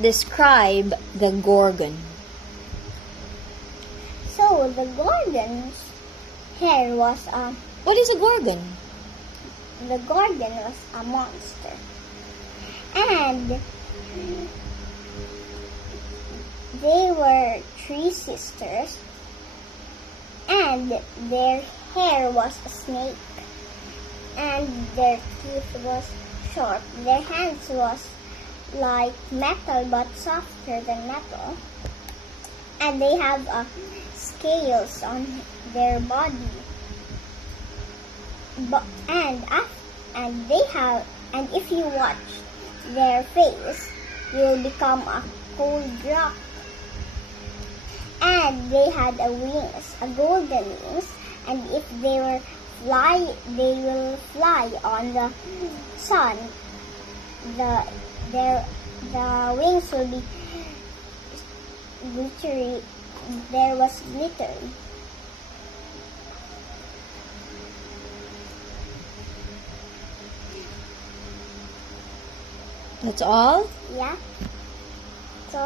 Describe the Gorgon. So the Gorgon's hair was What is a Gorgon? the Gorgon was a monster, and they were three sisters, and their hair was a snake, and their teeth was short. Their hands was like metal but softer than metal, and they have scales on their body. And if you watch their face, you'll become a cold rock. And they had a golden wings, and if they will fly on the sun. The wings will be glittery. There was glitter. That's all? Yeah.